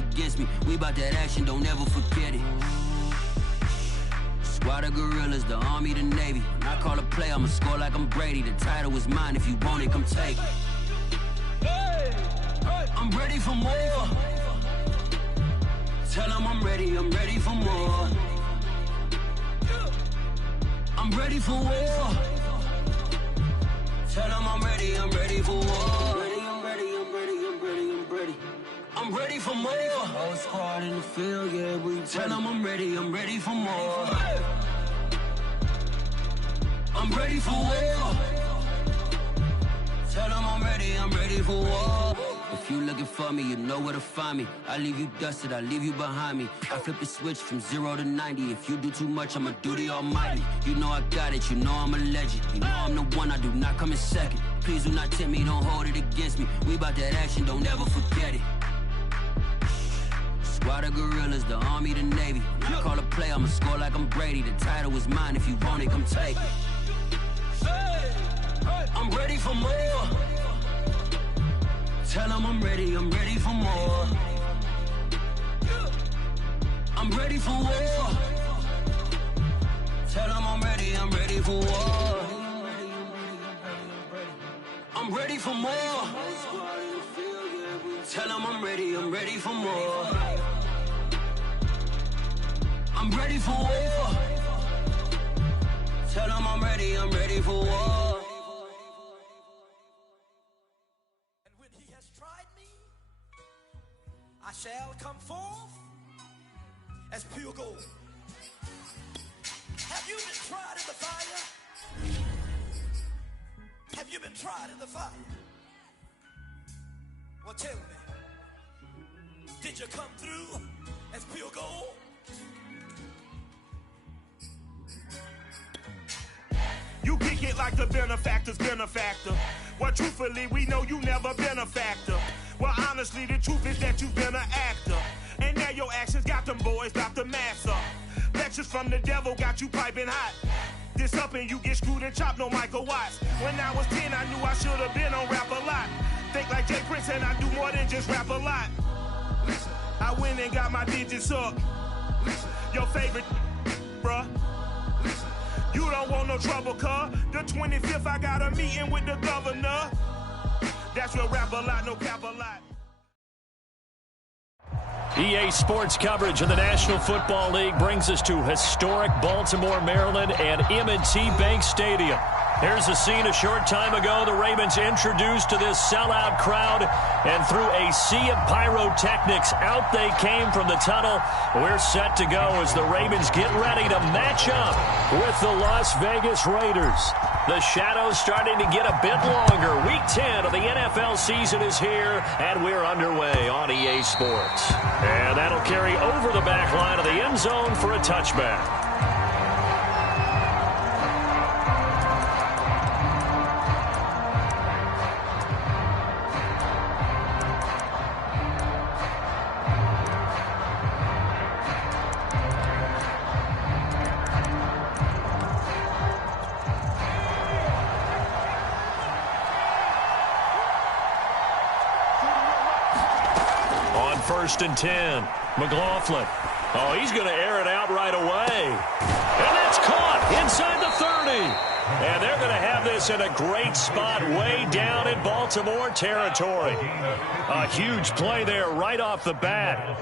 against me. We about that action, don't ever forget it. Squad of gorillas, the Army, the Navy. When I call a play, I'ma score like I'm Brady. The title is mine, if you want it, come take it. I'm ready for more. Tell them I'm ready for more. I'm ready for war. Tell them I'm ready for war. I'm ready for more. Whole squad in the field, yeah, we tell them I'm ready for more. I'm ready for war. Tell them I'm ready for war. If you looking for me, you know where to find me. I leave you dusted, I leave you behind me. I flip the switch from 0 to 90. If you do too much, I'ma do the almighty. You know I got it, you know I'm a legend. You know I'm the one, I do not come in second. Please do not tempt me, don't hold it against me. We about that action, don't ever forget it. Squad of gorillas, the Army, the Navy. When I call a play, I'ma score like I'm Brady. The title is mine, if you want it, come take it. I'm ready for more. Tell them I'm ready for more. I'm ready for war. Tell them I'm ready for war. I'm ready for more. Tell them I'm ready for more. I'm ready for war. Tell them I'm ready for war. And when he has tried me, I shall come forth as pure gold. Have you been tried in the fire? Have you been tried in the fire? Well, tell me, did you come through as pure gold? You kick it like the benefactor's benefactor. Well, truthfully, we know you never been a factor. Well, honestly, the truth is that you've been an actor. And now your actions got them boys about to mass up. Lectures from the devil got you piping hot. This up and you get screwed and chopped, no Michael Watts. When I was 10, I knew I should have been on rap a lot. Think like Jay Prince and I do more than just rap a lot. Listen, I went and got my digits up. Listen, your favorite, bruh. Listen, you don't want no trouble, cuz. The 25th, I got a meeting with the governor. That's real rap a lot, no cap a lot. EA Sports coverage of the National Football League brings us to historic Baltimore, Maryland, and M&T Bank Stadium. Here's a scene a short time ago. The Ravens introduced to this sellout crowd, and through a sea of pyrotechnics, out they came from the tunnel. We're set to go as the Ravens get ready to match up with the Las Vegas Raiders. The shadows starting to get a bit longer. Week 10 of the NFL season is here, and we're underway on EA Sports. And that'll carry over the back line of the end zone for a touchback. First and 10. McLaughlin. Oh, he's going to air it out right away. And that's caught inside the 30. And they're going to have this in a great spot way down in Baltimore territory. A huge play there right off the bat.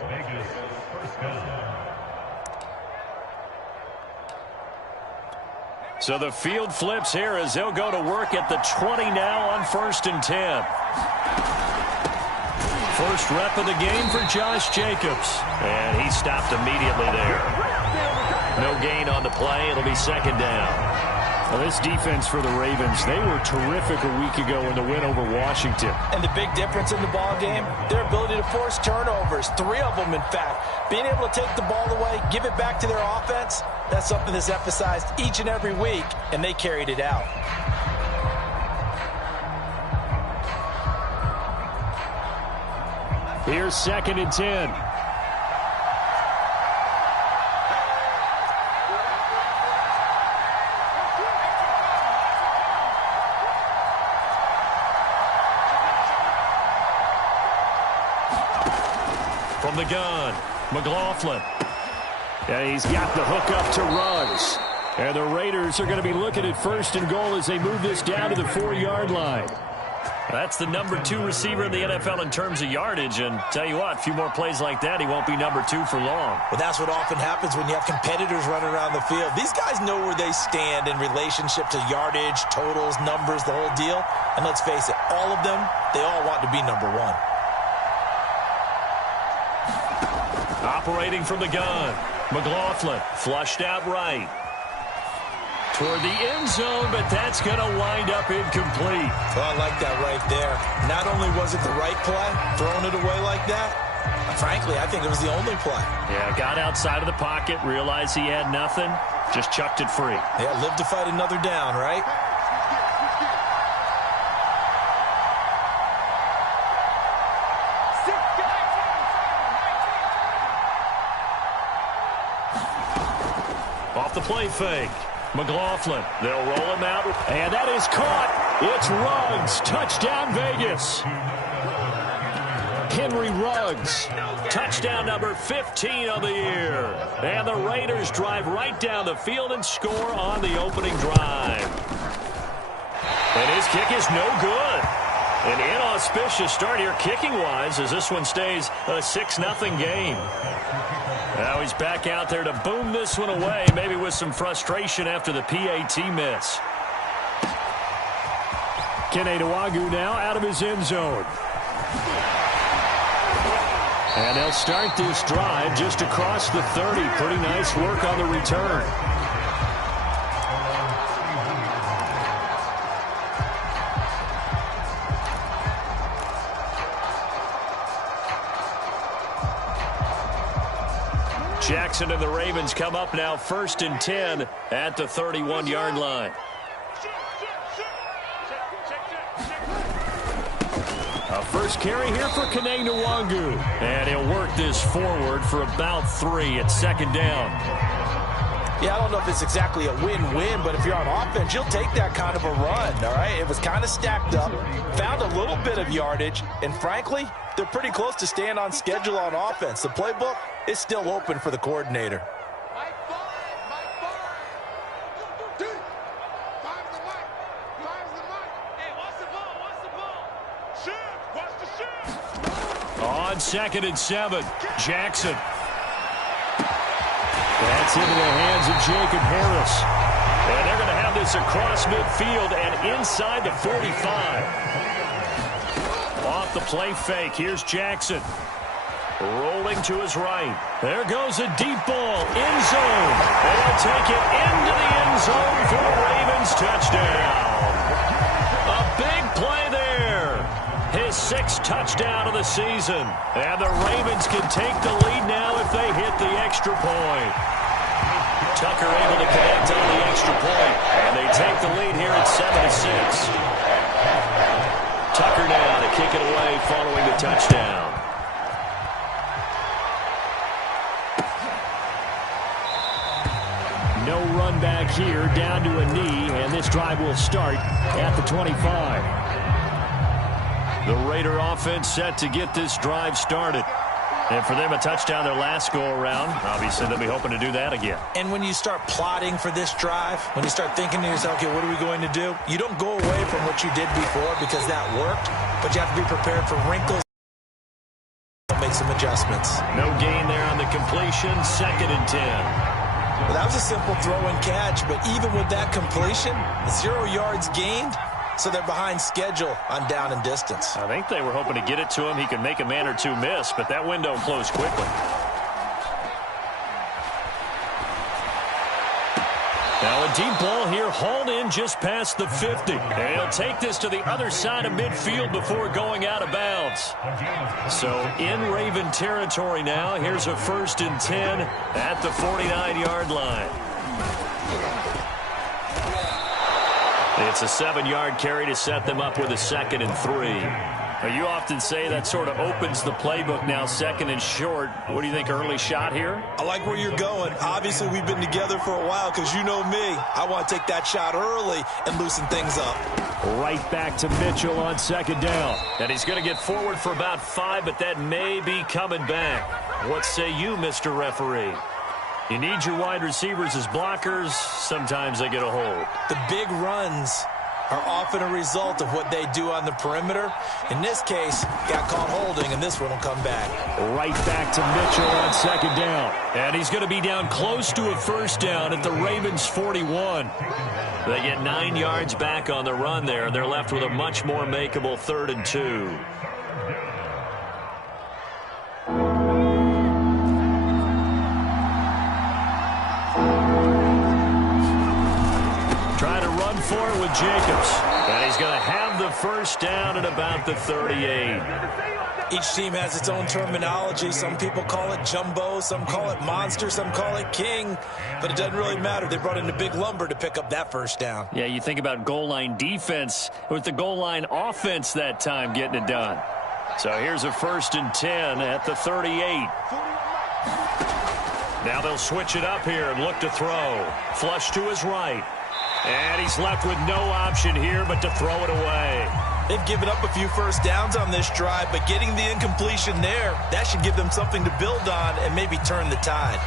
So the field flips here as they'll go to work at the 20 now on first and 10. First rep of the game for Josh Jacobs. And he stopped immediately there. No gain on the play. It'll be second down. Well, this defense for the Ravens, they were terrific a week ago in the win over Washington. And the big difference in the ball game, their ability to force turnovers. 3 of them, in fact. Being able to take the ball away, give it back to their offense, that's something that's emphasized each and every week, and they carried it out. Here's second and 10. From the gun. McLaughlin. And he's got the hook up to Ruggs. And the Raiders are going to be looking at 1st and goal as they move this down to the 4-yard line. That's the number 2 receiver in the NFL in terms of yardage. And tell you what, a few more plays like that, he won't be number 2 for long. Well, that's what often happens when you have competitors running around the field. These guys know where they stand in relationship to yardage, totals, numbers, the whole deal. And let's face it, all of them, they all want to be number 1. Operating from the gun. McLaughlin flushed out right. Toward the end zone, but that's going to wind up incomplete. Well, I like that right there. Not only was it the right play, throwing it away like that, frankly, I think it was the only play. Yeah, got outside of the pocket, realized he had nothing, just chucked it free. Yeah, live to fight another down, right? Off the play fake. McLaughlin, they'll roll him out, and that is caught. It's Ruggs. Touchdown, Vegas. Henry Ruggs. Touchdown number 15 of the year. And the Raiders drive right down the field and score on the opening drive. And his kick is no good. An inauspicious start here kicking-wise as this one stays a 6-0 game. Now he's back out there to boom this one away, maybe with some frustration after the PAT miss. Kene Nwangwu now out of his end zone. And they'll start this drive just across the 30. Pretty nice work on the return. Jackson and the Ravens come up now 1st and 10 at the 31-yard line. A first carry here for Kene Nwangwu. And he'll work this forward for about 3 at 2nd down. Yeah, I don't know if it's exactly a win-win, but if you're on offense, you'll take that kind of a run, all right? It was kind of stacked up, found a little bit of yardage, and frankly, they're pretty close to staying on schedule on offense. The playbook is still open for the coordinator. On 2nd and 7, Jackson. That's into the hands of Jacob Harris. And they're going to have this across midfield and inside the 45. Off the play fake, here's Jackson. Rolling to his right. There goes a deep ball, end zone. They'll take it into the end zone for a Ravens touchdown. A big play there. His 6th touchdown of the season. And the Ravens can take the lead now if they hit the extra point. Tucker able to connect on the extra point. And they take the lead here at 7-6. Tucker now to kick it away following the touchdown. No run back here, down to a knee, and this drive will start at the 25. The Raider offense set to get this drive started. And for them, a touchdown their last go-around. Obviously, they'll be hoping to do that again. And when you start plotting for this drive, when you start thinking to yourself, okay, what are we going to do? You don't go away from what you did before because that worked, but you have to be prepared for wrinkles. Make some adjustments. No gain there on the completion, 2nd and 10. Well, that was a simple throw and catch, but even with that completion, 0 yards gained, so they're behind schedule on down and distance. I think they were hoping to get it to him. He could make a man or two miss, but that window closed quickly. Now a deep ball here, hauled in just past the 50. And he'll take this to the other side of midfield before going out of bounds. So in Raven territory now, here's a 1st and 10 at the 49-yard line. It's a 7-yard carry to set them up with a 2nd and 3. Well, you often say that sort of opens the playbook now, second and short. What do you think, early shot here? I like where you're going. Obviously, we've been together for a while because you know me. I want to take that shot early and loosen things up. Right back to Mitchell on second down. And he's going to get forward for about 5, but that may be coming back. What say you, Mr. Referee? You need your wide receivers as blockers. Sometimes they get a hold. The big runs are often a result of what they do on the perimeter. In this case, got caught holding, and this one will come back. Right back to Mitchell on second down. And he's going to be down close to a first down at the Ravens' 41. They get 9 yards back on the run there, and they're left with a much more makeable 3rd and 2. For it with Jacobs. And he's going to have the first down at about the 38. Each team has its own terminology. Some people call it jumbo, some call it monster, some call it king. But it doesn't really matter. They brought in the big lumber to pick up that first down. Yeah, you think about goal line defense with the goal line offense that time getting it done. So here's a 1st and 10 at the 38. Now they'll switch it up here and look to throw. Flush to his right. And he's left with no option here but to throw it away. They've given up a few first downs on this drive, but getting the incompletion there, that should give them something to build on and maybe turn the tide.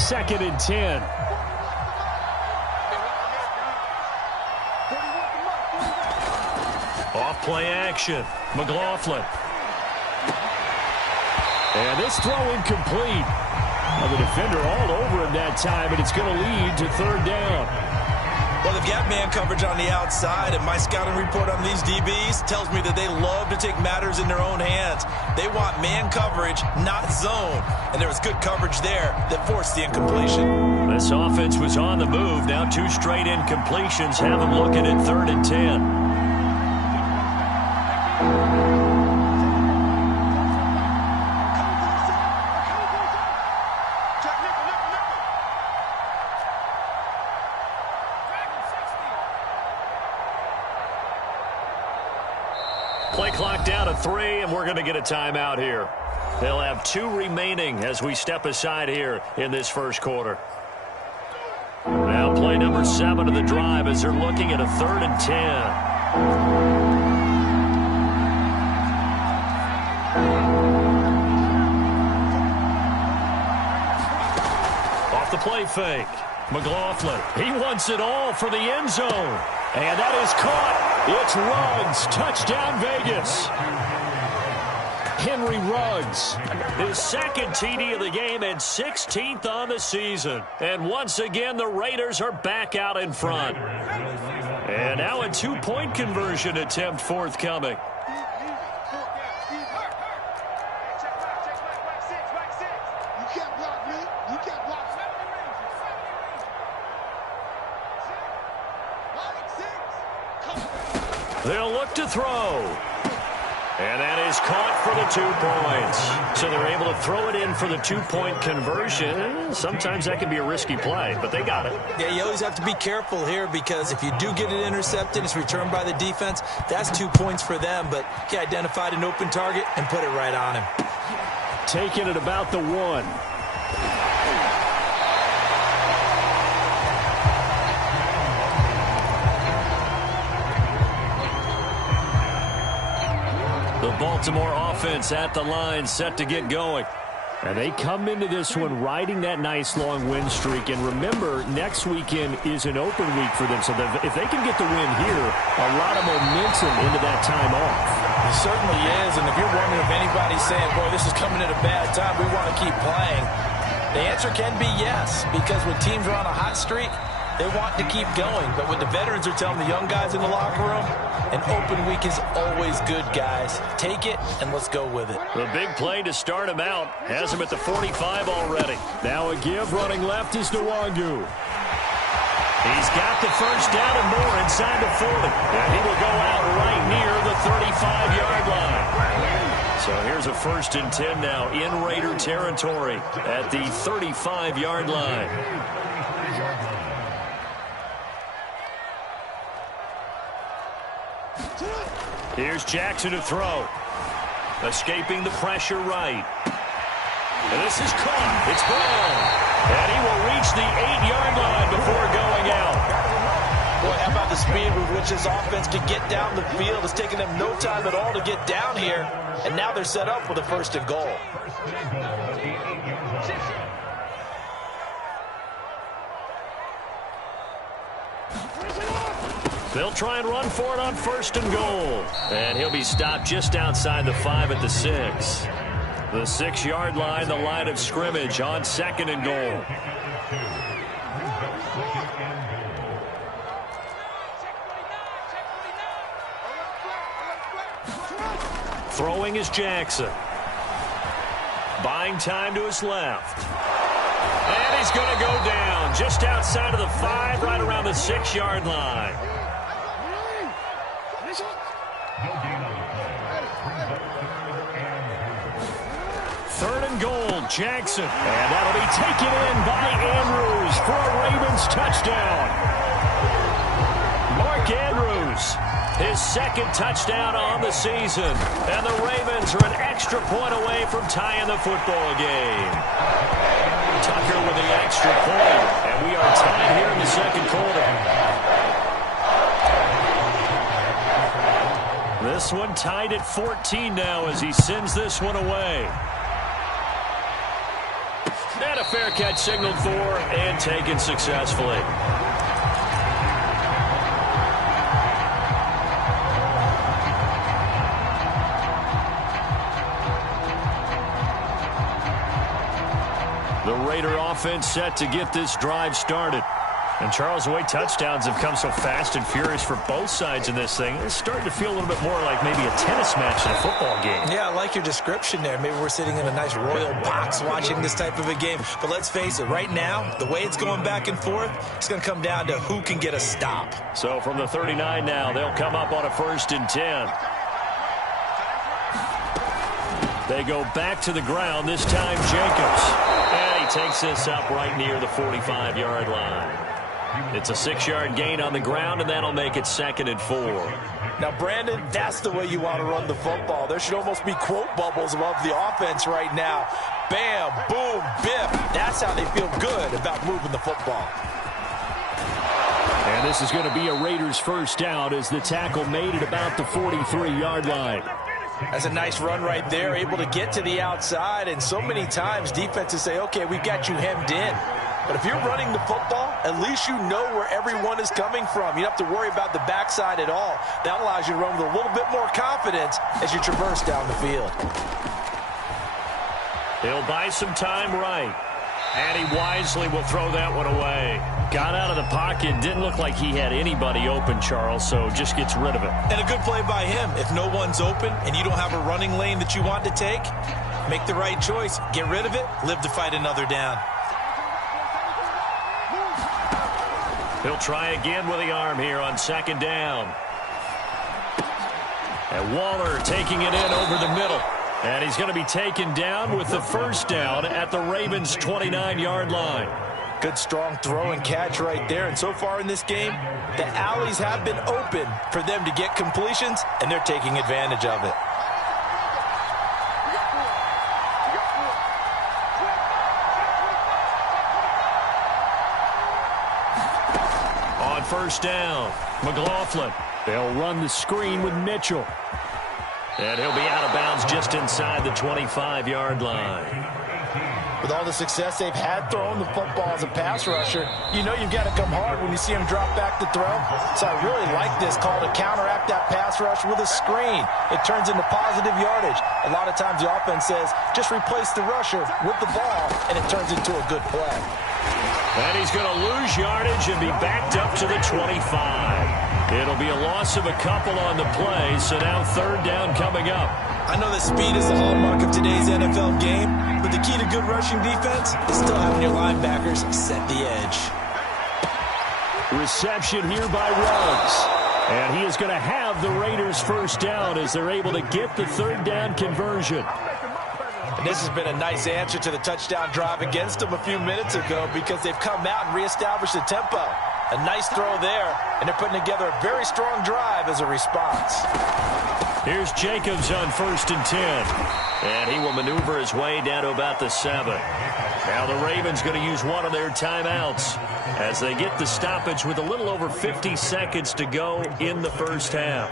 Second and 10. Off play action. McLaughlin. And this throw incomplete. Well, the defender all over him that time, and it's going to lead to 3rd down. Well, they've got man coverage on the outside, and my scouting report on these DBs tells me that they love to take matters in their own hands. They want man coverage, not zone. And there was good coverage there that forced the incompletion. This offense was on the move. Now 2 straight incompletions have them looking at 3rd and 10. Play clock down to 3, and we're going to get a timeout here. They'll have 2 remaining as we step aside here in this first quarter. Now play number 7 of the drive as they're looking at a 3rd and 10. Off the play fake. McLaughlin, he wants it all for the end zone. And that is caught. It's Ruggs. Touchdown, Vegas. Henry Ruggs, his 2nd TD of the game and 16th on the season. And once again, the Raiders are back out in front. And now a 2-point conversion attempt forthcoming. They'll look to throw. And that is caught for the 2 points. So they're able to throw it in for the 2-point conversion. Sometimes that can be a risky play, but they got it. Yeah, you always have to be careful here because if you do get it intercepted, it's returned by the defense. That's 2 points for them, but he identified an open target and put it right on him. Taking it about the 1. The Baltimore offense at the line, set to get going. And they come into this one riding that nice long win streak. And remember, next weekend is an open week for them. So if they can get the win here, a lot of momentum into that time off. It certainly is. And if you're wondering if anybody's saying, boy, this is coming at a bad time, we want to keep playing, the answer can be yes. Because when teams are on a hot streak, they want to keep going. But what the veterans are telling the young guys in the locker room, an open week is always good, guys. Take it, and let's go with it. The big play to start him out has him at the 45 already. Now a give running left is Nwangu. He's got the first down and more inside the 40. And he will go out right near the 35-yard line. So here's a 1st and 10 now in Raider territory at the 35-yard line. Here's Jackson to throw. Escaping the pressure right. And this is caught. It's ball. And he will reach the 8-yard line before going out. Boy, how about the speed with which this offense can get down the field? It's taken them no time at all to get down here. And now they're set up for the 1st and goal. They'll try and run for it on 1st and goal. And he'll be stopped just outside the 5 at the 6. The 6-yard line, the line of scrimmage on 2nd and goal. Throwing is Jackson. Buying time to his left. And he's going to go down just outside of the 5, right around the 6-yard line. Third and goal, Jackson. And that'll be taken in by Andrews for a Ravens touchdown. Mark Andrews, his 2nd touchdown on the season. And the Ravens are an extra point away from tying the football game. Tucker with the extra point. And we are tied here in the 2nd quarter. This one tied at 14 now as he sends this one away. And a fair catch signaled for and taken successfully. The Raider offense set to get this drive started. And Charles, the way touchdowns have come so fast and furious for both sides in this thing, it's starting to feel a little bit more like maybe a tennis match in a football game. Yeah, I like your description there. Maybe we're sitting in a nice royal box watching this type of a game. But let's face it, right now, the way it's going back and forth, it's going to come down to who can get a stop. So from the 39 now, they'll come up on a 1st and 10. They go back to the ground, this time Jacobs. And he takes this up right near the 45-yard line. It's a 6-yard gain on the ground, and that'll make it 2nd and 4. Now, Brandon, that's the way you want to run the football. There should almost be quote bubbles above the offense right now. Bam, boom, biff. That's how they feel good about moving the football. And this is going to be a Raiders 1st down as the tackle made at about the 43-yard line. That's a nice run right there, able to get to the outside. And so many times defenses say, okay, we've got you hemmed in. But if you're running the football, at least you know where everyone is coming from. You don't have to worry about the backside at all. That allows you to run with a little bit more confidence as you traverse down the field. He'll buy some time right. And he wisely will throw that one away. Got out of the pocket. Didn't look like he had anybody open, Charles, so just gets rid of it. And a good play by him. If no one's open and you don't have a running lane that you want to take, make the right choice. Get rid of it. Live to fight another down. He'll try again with the arm here on 2nd down. And Waller taking it in over the middle. And he's going to be taken down with the 1st down at the Ravens' 29-yard line. Good strong throw and catch right there. And so far in this game, the alleys have been open for them to get completions, and they're taking advantage of it. On 1st down, McLaughlin. They'll run the screen with Mitchell. And he'll be out of bounds just inside the 25-yard line. With all the success they've had throwing the football as a pass rusher, you know you've got to come hard when you see him drop back to throw. So I really like this call to counteract that pass rush with a screen. It turns into positive yardage. A lot of times the offense says, just replace the rusher with the ball, and it turns into a good play. And he's going to lose yardage and be backed up to the 25. It'll be a loss of a couple on the play, so now 3rd down coming up. I know that speed is the hallmark of today's NFL game, but the key to good rushing defense is still having your linebackers set the edge. Reception here by Ruggs. And he is going to have the Raiders' 1st down as they're able to get the 3rd down conversion. And this has been a nice answer to the touchdown drive against them a few minutes ago because they've come out and reestablished the tempo. A nice throw there, and they're putting together a very strong drive as a response. Here's Jacobs on 1st and 10. And he will maneuver his way down to about the 7. Now the Ravens going to use one of their timeouts as they get the stoppage with a little over 50 seconds to go in the first half.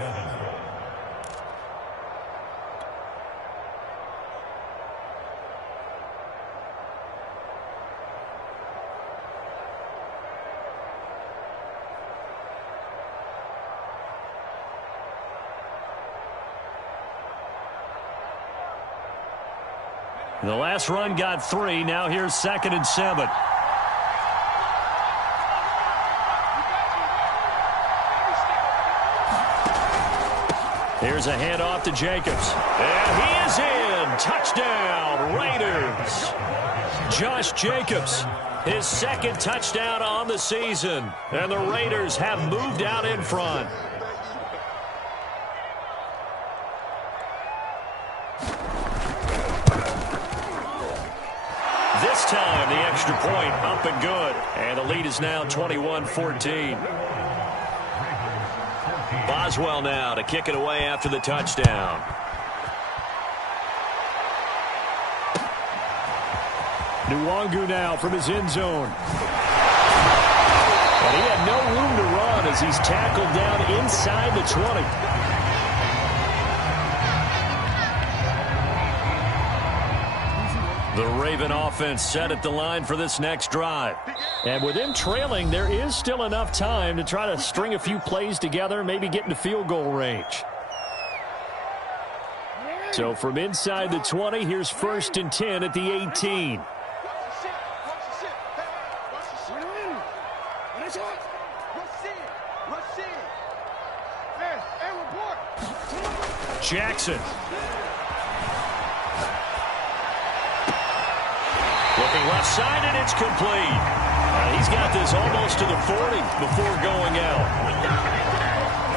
The last run got 3. Now here's 2nd and 7. Here's a handoff to Jacobs. And he is in. Touchdown, Raiders. Josh Jacobs, his 2nd touchdown on the season. And the Raiders have moved out in front. This time, the extra point up and good. And the lead is now 21-14. Boswell now to kick it away after the touchdown. Nwangu now from his end zone. And he had no room to run as he's tackled down inside the 20. The Raven offense set at the line for this next drive. And with him trailing, there is still enough time to try to string a few plays together, maybe get into field goal range. So from inside the 20, here's 1st and 10 at the 18. Jackson. Looking left side, and it's complete. He's got this almost to the 40 before going out.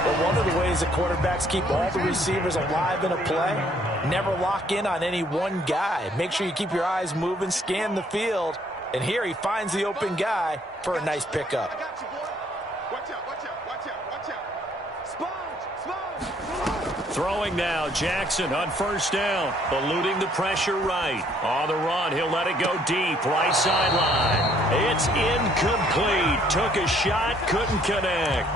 Well, one of the ways that quarterbacks keep all the receivers alive in a play, never lock in on any one guy. Make sure you keep your eyes moving, scan the field, and here he finds the open guy for a nice pickup. Throwing now, Jackson on 1st down, eluding the pressure right. On the run, he'll let it go deep, right sideline. It's incomplete. Took a shot, couldn't connect.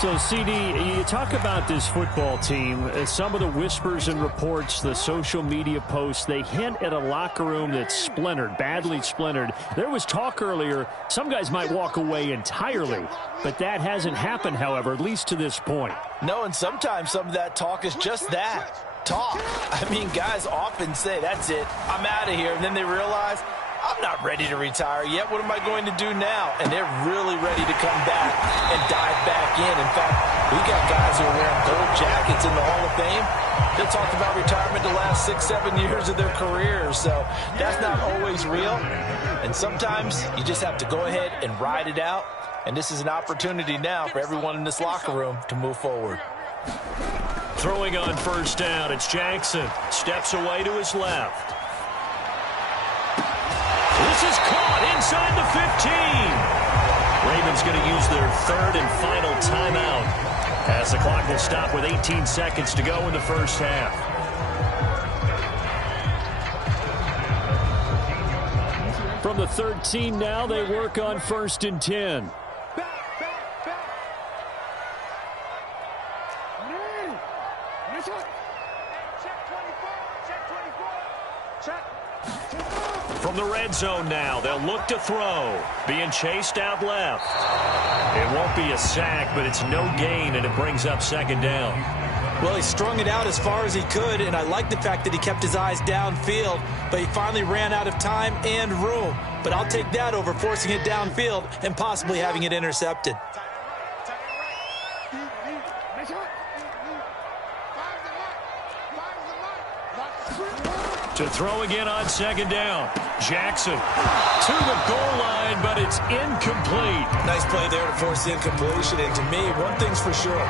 So, CD, you talk about this football team. Some of the whispers and reports, the social media posts, they hint at a locker room that's splintered, badly splintered. There was talk earlier, some guys might walk away entirely, but that hasn't happened, however, at least to this point. No, and sometimes some of that talk is just that, talk. I mean, guys often say, that's it, I'm out of here, and then they realize, I'm not ready to retire yet. What am I going to do now? And they're really ready to come back and dive back in. In fact, we got guys who are wearing gold jackets in the Hall of Fame. They'll talk about retirement the last 6-7 years of their careers. So that's not always real. And sometimes you just have to go ahead and ride it out. And this is an opportunity now for everyone in this locker room to move forward. Throwing on 1st down, it's Jackson. Steps away to his left. This is caught inside the 15. Ravens going to use their 3rd and final timeout as the clock will stop with 18 seconds to go in the first half. From the 13 now, they work on 1st and 10. From the red zone now, they'll look to throw. Being chased out left. It won't be a sack, but it's no gain, and it brings up 2nd down. Well, he strung it out as far as he could, and I like the fact that he kept his eyes downfield, but he finally ran out of time and room. But I'll take that over forcing it downfield and possibly having it intercepted. To throw again on 2nd down. Jackson to the goal line, but it's incomplete. Nice play there to force the incompletion. And to me, one thing's for sure.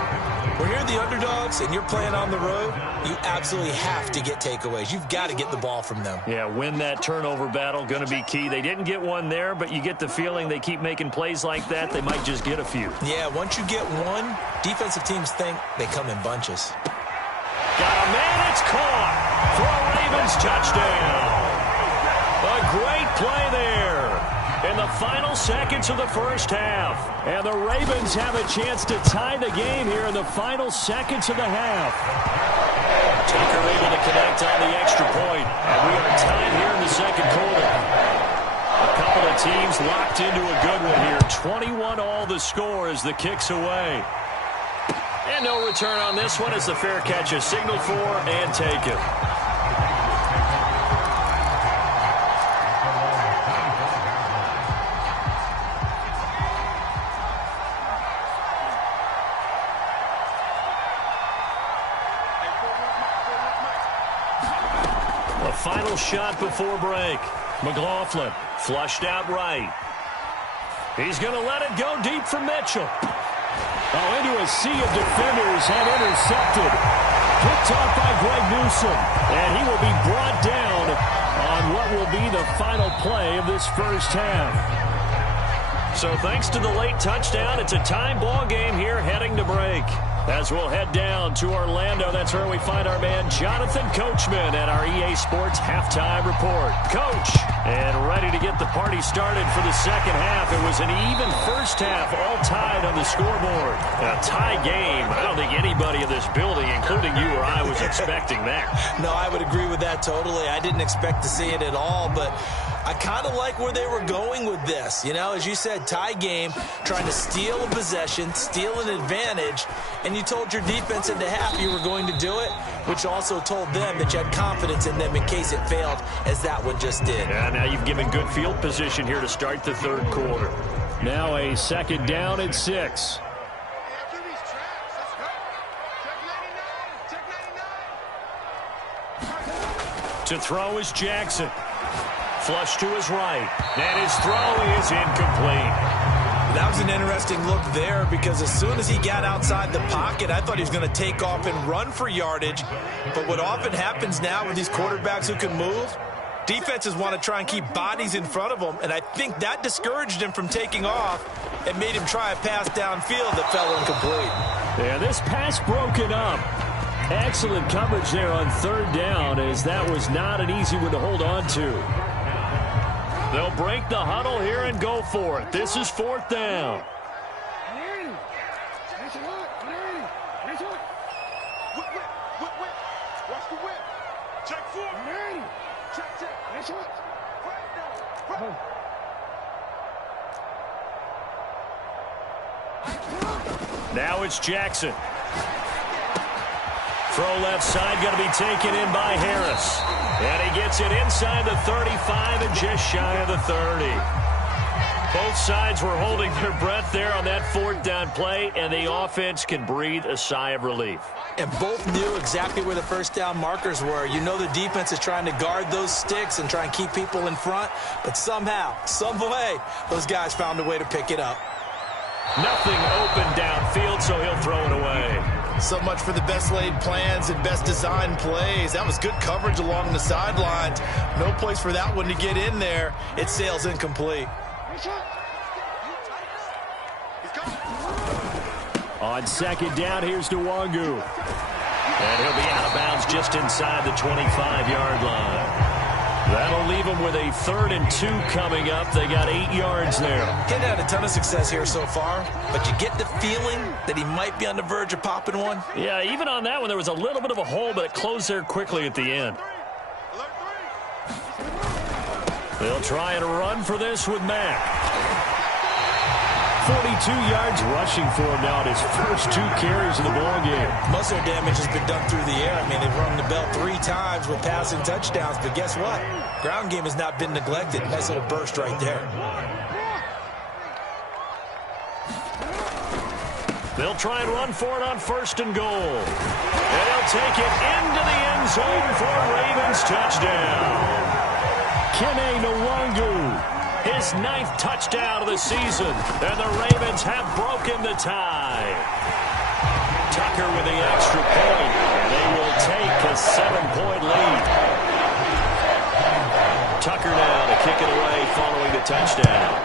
When you're the underdogs and you're playing on the road, you absolutely have to get takeaways. You've got to get the ball from them. Yeah, win that turnover battle, going to be key. They didn't get one there, but you get the feeling they keep making plays like that, they might just get a few. Yeah, once you get one, defensive teams think they come in bunches. Got a man, it's caught for a Ravens touchdown. A great play there in the final seconds of the first half. And the Ravens have a chance to tie the game here in the final seconds of the half. Tucker able to connect on the extra point. And we are tied here in the second quarter. A couple of teams locked into a good one here. 21-all the score as the kick's away. And no return on this one as the fair catch is signaled for and taken. Final shot before break. McLaughlin flushed out right. He's going to let it go deep for Mitchell. Oh, into a sea of defenders and intercepted. Picked off by Greg Newsome. And he will be brought down on what will be the final play of this first half. So thanks to the late touchdown, it's a tie ball game here heading to break. As we'll head down to Orlando, that's where we find our man Jonathan Coachman at our EA Sports Halftime Report. Coach, and ready to get the party started for the second half. It was an even first half, all tied on the scoreboard. A tie game. I don't think anybody in this building, including you or I, was expecting that. No, I would agree with that totally. I didn't expect to see it at all, but I kind of like where they were going with this. You know, as you said, tie game, trying to steal a possession, steal an advantage, and you told your defense in the half you were going to do it, which also told them that you had confidence in them in case it failed, as that one just did. Yeah, now you've given good field position here to start the third quarter. Now a second down and 6. To throw is Jackson. Flush to his right. And his throw is incomplete. That was an interesting look there because as soon as he got outside the pocket, I thought he was going to take off and run for yardage. But what often happens now with these quarterbacks who can move, defenses want to try and keep bodies in front of them, and I think that discouraged him from taking off and made him try a pass downfield that fell incomplete. Yeah, this pass broken up. Excellent coverage there on third down, as that was not an easy one to hold on to. They'll break the huddle here and go for it. This is fourth down. Now it's Jackson. Throw left side, going to be taken in by Harris. And he gets it inside the 35 and just shy of the 30. Both sides were holding their breath there on that fourth down play, and the offense can breathe a sigh of relief. And both knew exactly where the first down markers were. You know the defense is trying to guard those sticks and try and keep people in front, but somehow, some way, those guys found a way to pick it up. Nothing open downfield, so he'll throw it away. So much for the best laid plans and best designed plays. That was good coverage along the sidelines. No place for that one to get in there. It sails incomplete. On second down, here's Nwangu. And he'll be out of bounds just inside the 25-yard line. That'll leave them with a 3rd and 2 coming up. They got 8 yards there. He's had a ton of success here so far, but you get the feeling that he might be on the verge of popping one. Yeah, even on that one, there was a little bit of a hole, but it closed there quickly at the end. They'll try and run for this with Mack. 42 yards rushing for him now at his first 2 carries of the ball game. Most of their damage has been done through the air. I mean, they've rung the bell 3 times with passing touchdowns, but guess what? Ground game has not been neglected. Nice little burst right there. They'll try and run for it on 1st and goal. And he'll take it into the end zone for a Ravens touchdown. Kene Nwangu. His 9th touchdown of the season, and the Ravens have broken the tie. Tucker 3-point lead. Tucker now to kick it away following the touchdown.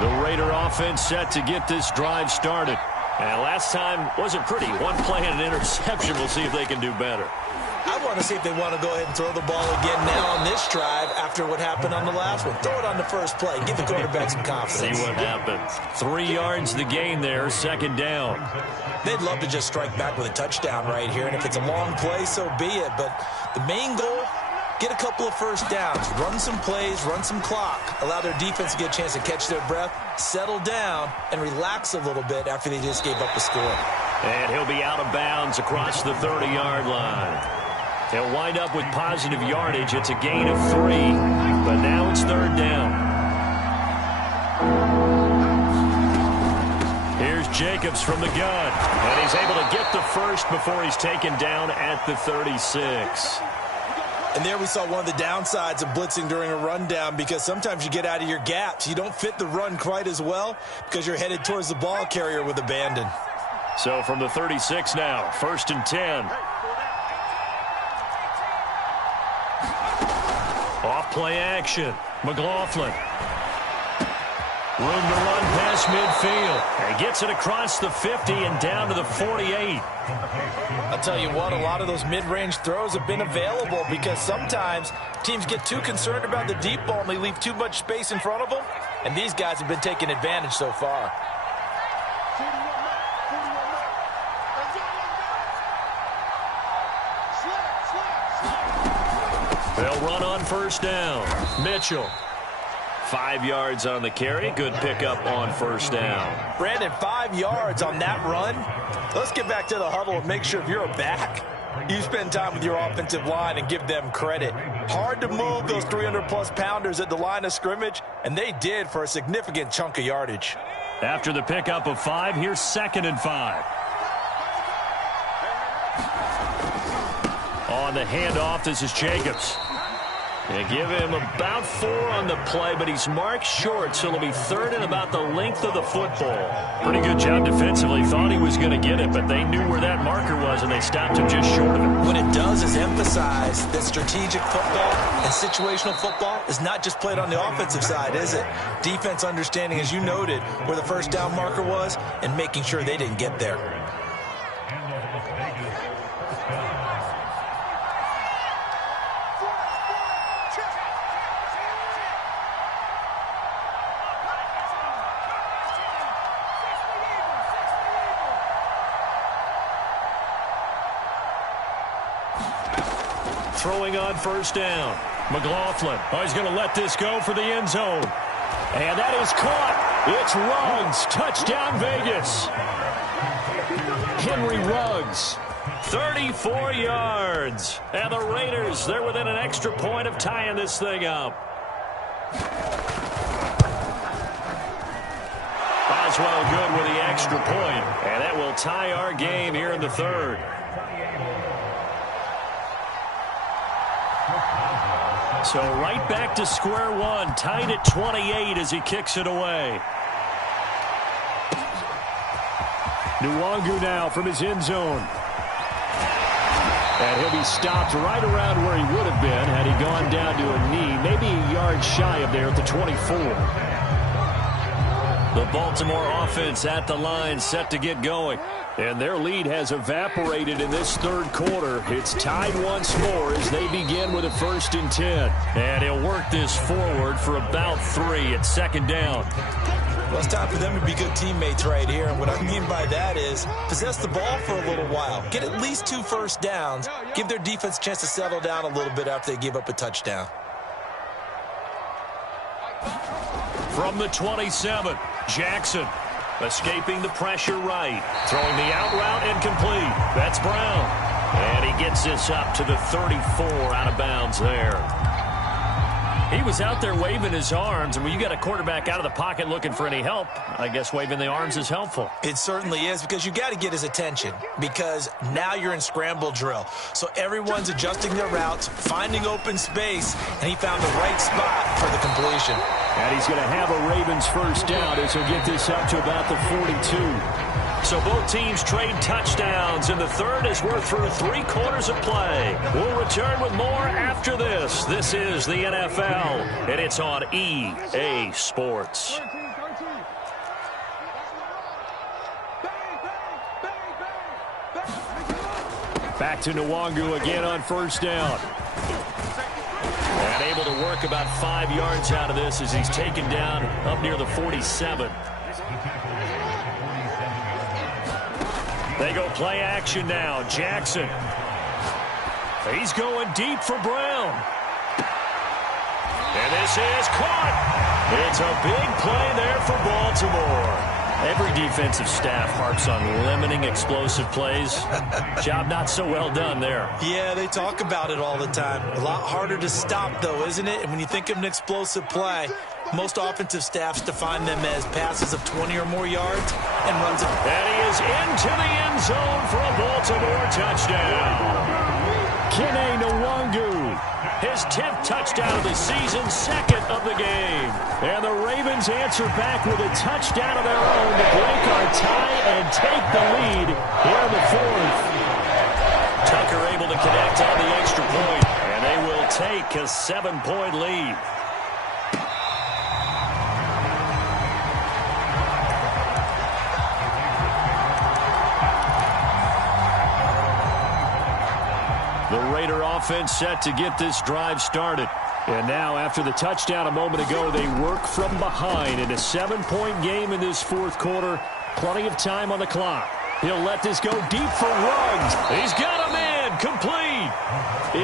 The Raider offense set to get this drive started. And last time wasn't pretty. One play and an interception. We'll see if they can do better. I want to see if they want to go ahead and throw the ball again now on this drive after what happened on the last one. Throw it on the first play. Give the quarterback some confidence. See what happens. 3 yards the gain there, second down. They'd love to just strike back with a touchdown right here, and if it's a long play, so be it. But the main goal, get a couple of first downs, run some plays, run some clock, allow their defense to get a chance to catch their breath, settle down, and relax a little bit after they just gave up a score. And he'll be out of bounds across the 30-yard line. He'll wind up with positive yardage. It's a gain of 3, but now it's third down. Here's Jacobs from the gun, and he's able to get the first before he's taken down at the 36. And there we saw one of the downsides of blitzing during a rundown, because sometimes you get out of your gaps. You don't fit the run quite as well because you're headed towards the ball carrier with abandon. So from the 36 now, 1st and 10. Off play action. McLaughlin. Room to run past midfield. And gets it across the 50 and down to the 48. I'll tell you what, a lot of those mid-range throws have been available because sometimes teams get too concerned about the deep ball and they leave too much space in front of them. And these guys have been taking advantage so far. They'll run on first down. Mitchell. 5 yards on the carry. Good pickup on first down. Brandon, 5 yards on that run. Let's get back to the huddle and make sure if you're a back, you spend time with your offensive line and give them credit. Hard to move those 300-plus pounders at the line of scrimmage, and they did for a significant chunk of yardage. After the pickup of 5, here's 2nd and 5. On the handoff, this is Jacobs. They give him about 4 on the play, but he's marked short, so it'll be 3rd and about the length of the football. Pretty good job defensively. Thought he was going to get it, but they knew where that marker was, and they stopped him just short of it. What it does is emphasize that strategic football and situational football is not just played on the offensive side, is it? Defense understanding, as you noted, where the first down marker was and making sure they didn't get there. Throwing on first down. McLaughlin. Oh, he's going to let this go for the end zone. And that is caught. It's Ruggs. Touchdown, Vegas. Henry Ruggs. 34 yards. And the Raiders, they're within an extra point of tying this thing up. Boswell good with the extra point. And that will tie our game here in the 3rd. So right back to square one, tied at 28 as he kicks it away. Nwangu now from his end zone. And he'll be stopped right around where he would have been had he gone down to a knee, maybe a yard shy of there at the 24. The Baltimore offense at the line, set to get going. And their lead has evaporated in this 3rd quarter. It's tied once more as they begin with a 1st and 10. And he'll work this forward for about 3 at 2nd down. Well, it's time for them to be good teammates right here. And what I mean by that is possess the ball for a little while. Get at least 2 first downs. Give their defense a chance to settle down a little bit after they give up a touchdown. From the 27, Jackson. Escaping the pressure right. Throwing the out route incomplete. That's Brown. And he gets this up to the 34 out of bounds there. He was out there waving his arms, and when you got a quarterback out of the pocket looking for any help, I guess waving the arms is helpful. It certainly is, because you got to get his attention, because now you're in scramble drill. So everyone's adjusting their routes, finding open space, and he found the right spot for the completion. And he's going to have a Ravens first down as he'll get this up to about the 42. So both teams trade touchdowns, and the third as we're through 3 quarters of play. We'll return with more after this. This is the NFL, and it's on EA Sports. Back to Nwangu again on first down. And able to work about 5 yards out of this as he's taken down up near the 47. They go play action now. Jackson. He's going deep for Brown. And this is caught. It's a big play there for Baltimore. Every defensive staff harps on limiting explosive plays. Job not so well done there. Yeah, they talk about it all the time. A lot harder to stop, though, isn't it? And when you think of an explosive play, most offensive staffs define them as passes of 20 or more yards and runs. And he is into the end zone for a Baltimore touchdown. Kene Nwangu. His 10th touchdown of the season, 2nd of the game. And the Ravens answer back with a touchdown of their own to break our tie and take the lead here in the 4th. Tucker able to connect on the extra point, and they will take a 7-point lead. The Raider offense set to get this drive started. And now, after the touchdown a moment ago, they work from behind in a 7-point game in this 4th quarter. Plenty of time on the clock. He'll let this go deep for Ruggs. He's got him in. Complete.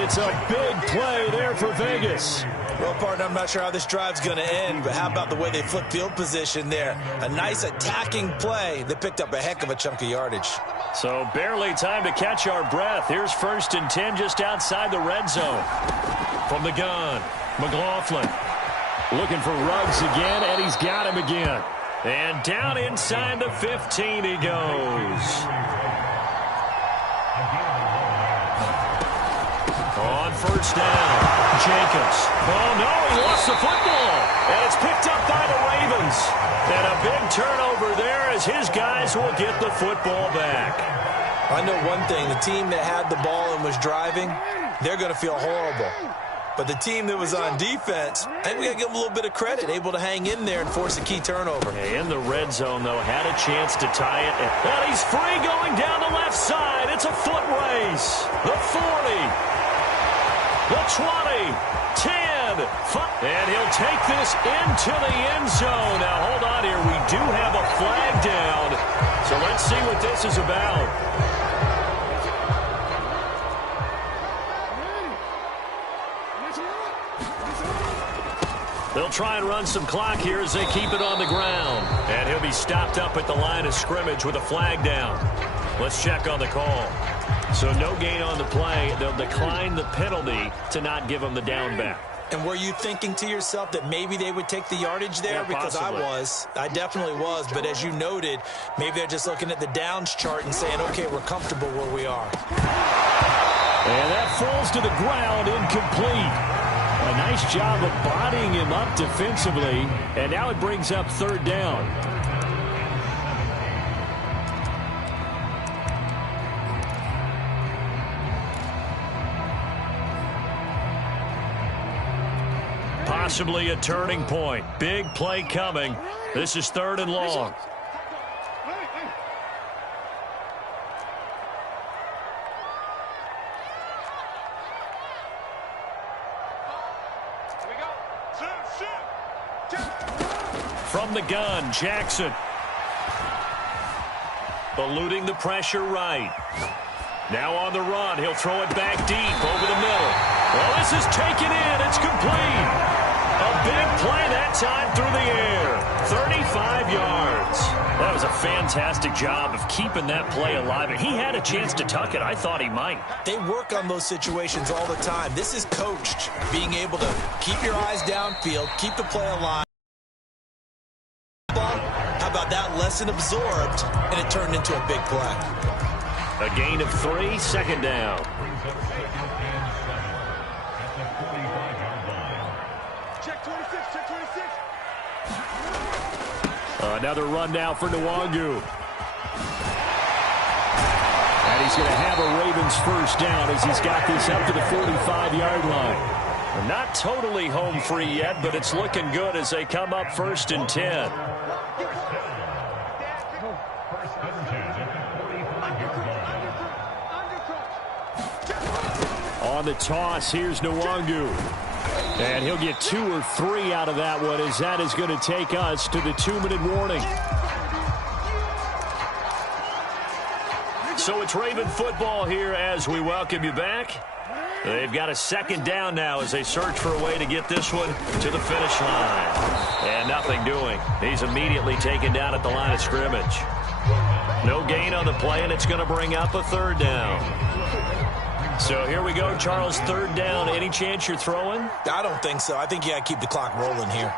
It's a big play there for Vegas. Well, partner, I'm not sure how this drive's going to end, but how about the way they flip field position there? A nice attacking play that picked up a heck of a chunk of yardage. So barely time to catch our breath. Here's 1st and 10 just outside the red zone. From the gun, McLaughlin. Looking for Ruggs again, and he's got him again. And down inside the 15 he goes. On first down, Jacobs. Oh, no, he lost the football. And it's picked up by the Ravens. And a big turnover there as his guys will get the football back. I know one thing. The team that had the ball and was driving, they're going to feel horrible. But the team that was on defense, I think we got to give them a little bit of credit, able to hang in there and force a key turnover. In the red zone, though, had a chance to tie it. And he's free going down the left side. It's a foot race. The 40. The 20, 10, 5, and he'll take this into the end zone. Now, hold on here. We do have a flag down, so let's see what this is about. They'll try and run some clock here as they keep it on the ground. And he'll be stopped up at the line of scrimmage with a flag down. Let's check on the call. So no gain on the play. They'll decline the penalty to not give them the down back. And were you thinking to yourself that maybe they would take the yardage there? Yeah, because possibly. I definitely was. But as you noted, maybe they're just looking at the downs chart and saying, okay, we're comfortable where we are. And that falls to the ground, incomplete. A nice job of bodying him up defensively. And now it brings up 3rd down. Possibly a turning point. Big play coming. This is 3rd and long. From the gun, Jackson. Eluding the pressure right. Now on the run. He'll throw it back deep over the middle. Well, this is taken in. It's complete. A big play that time through the air. 35 yards. That was a fantastic job of keeping that play alive. And he had a chance to tuck it. I thought he might. They work on those situations all the time. This is coached, being able to keep your eyes downfield, keep the play alive. How about that lesson absorbed, and it turned into a big play. A gain of 3, second down. Check 26, check 26. Another run now for Nwangu. And he's going to have a Ravens first down as he's got this up to the 45-yard line. Not totally home free yet, but it's looking good as they come up 1st and 10. On the toss, here's Nwangu. And he'll get 2 or 3 out of that one, as that is going to take us to the 2-minute warning. So it's Raven football here as we welcome you back. They've got a second down now as they search for a way to get this one to the finish line. And nothing doing. He's immediately taken down at the line of scrimmage. No gain on the play, and it's going to bring up a 3rd down. So here we go, Charles, 3rd down. Any chance you're throwing? I don't think so. I think you got to keep the clock rolling here.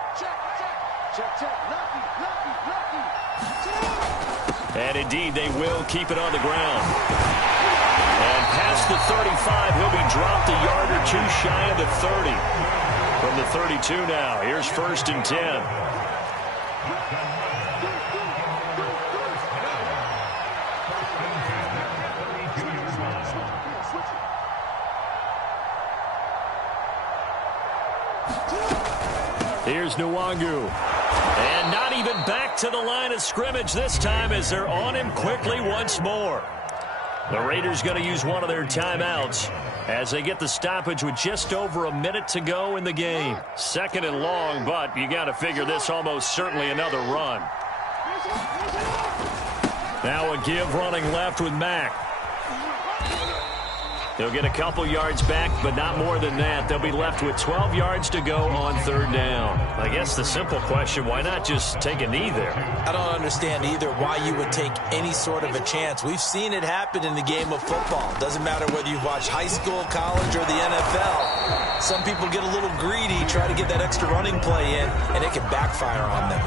And indeed, they will keep it on the ground. And past the 35, he'll be dropped a yard or 2 shy of the 30. From the 32 now, here's 1st and 10. Here's Nwangu. And not even back to the line of scrimmage this time as they're on him quickly once more. The Raiders going to use one of their timeouts as they get the stoppage with just over a minute to go in the game. 2nd and long, but you got to figure this almost certainly another run. Now a give running left with Mack. They'll get a couple yards back, but not more than that. They'll be left with 12 yards to go on 3rd down. I guess the simple question, why not just take a knee there? I don't understand either why you would take any sort of a chance. We've seen it happen in the game of football. Doesn't matter whether you've watched high school, college, or the NFL. Some people get a little greedy, try to get that extra running play in, and it can backfire on them.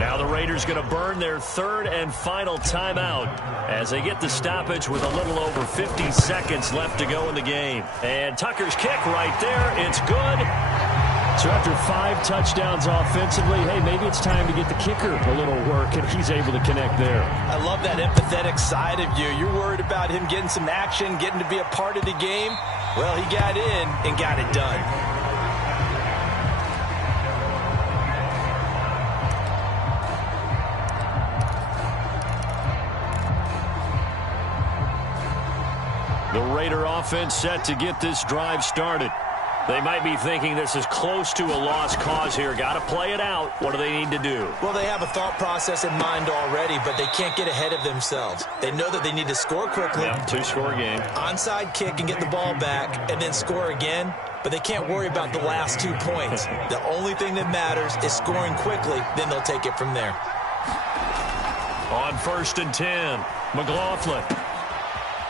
Now the Raiders going to burn their 3rd and final timeout as they get the stoppage with a little over 50 seconds left to go in the game. And Tucker's kick right there. It's good. So after 5 touchdowns offensively, hey, maybe it's time to get the kicker a little work, and he's able to connect there. I love that empathetic side of you. You're worried about him getting some action, getting to be a part of the game. Well, he got in and got it done. The Raider offense set to get this drive started. They might be thinking this is close to a lost cause here. Got to play it out. What do they need to do? Well, they have a thought process in mind already, but they can't get ahead of themselves. They know that they need to score quickly. Yeah, 2-score game. Onside kick and get the ball back and then score again, but they can't worry about the last 2 points. The only thing that matters is scoring quickly, then they'll take it from there. On 1st and 10, McLaughlin.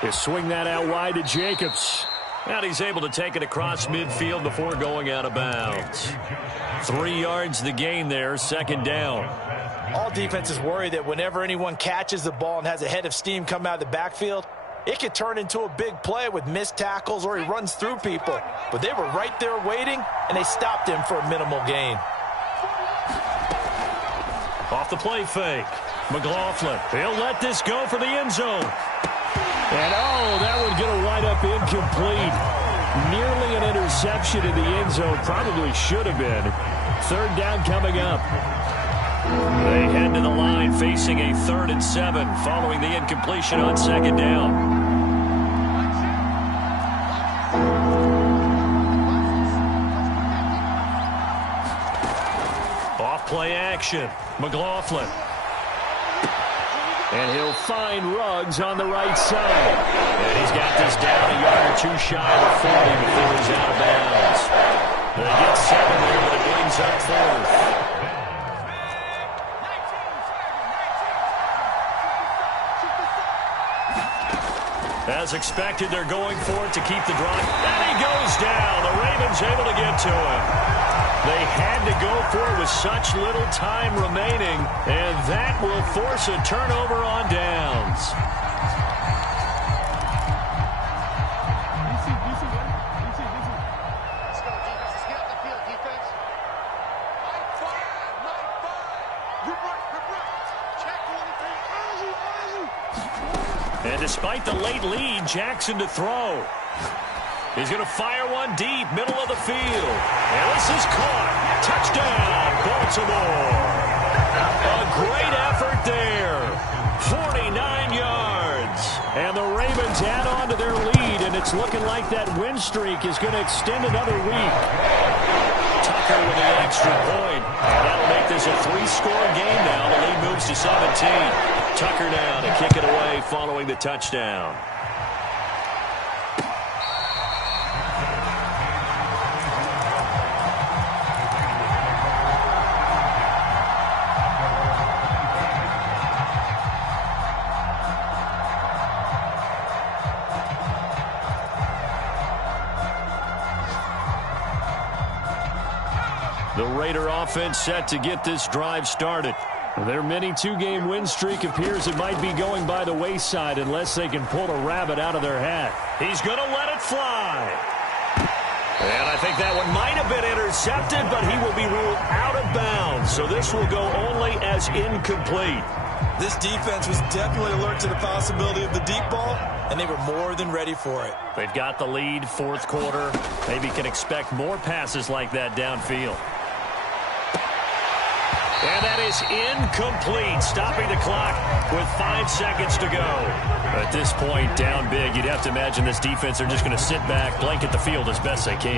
They swing that out wide to Jacobs. And he's able to take it across midfield before going out of bounds. 3 yards the gain there, 2nd down. All defenses worry that whenever anyone catches the ball and has a head of steam come out of the backfield, it could turn into a big play with missed tackles or he runs through people. But they were right there waiting, and they stopped him for a minimal gain. Off the play fake. McLaughlin, he'll let this go for the end zone. And, oh, that one going to wind up incomplete. Nearly an interception in the end zone. Probably should have been. 3rd down coming up. They head to the line facing a 3rd and 7 following the incompletion on 2nd down. Off play action. McLaughlin. And he'll find Ruggs on the right side. And he's got this down a yard or 2 shy of the 40 before he's out of bounds. They get 7 there, but it brings up 4th. As expected, they're going for it to keep the drive. And he goes down. The Ravens able to get to him. They had to go for it with such little time remaining, and that will force a turnover on downs. And despite the late lead, Jackson to throw. He's going to fire one deep, middle of the field. And this is caught. Touchdown, Baltimore. A great effort there. 49 yards. And the Ravens add on to their lead, and it's looking like that win streak is going to extend another week. Tucker with the extra point. And that'll make this a 3-score game now. The lead moves to 17. Tucker now to kick it away following the touchdown. The Raider offense set to get this drive started. Their mini 2-game win streak appears it might be going by the wayside unless they can pull a rabbit out of their hat. He's going to let it fly. And I think that one might have been intercepted, but he will be ruled out of bounds. So this will go only as incomplete. This defense was definitely alert to the possibility of the deep ball, and they were more than ready for it. They've got the lead, fourth quarter. Maybe can expect more passes like that downfield. And that is incomplete, stopping the clock with 5 seconds to go. At this point, down big, you'd have to imagine this defense are just going to sit back, blanket the field as best they can.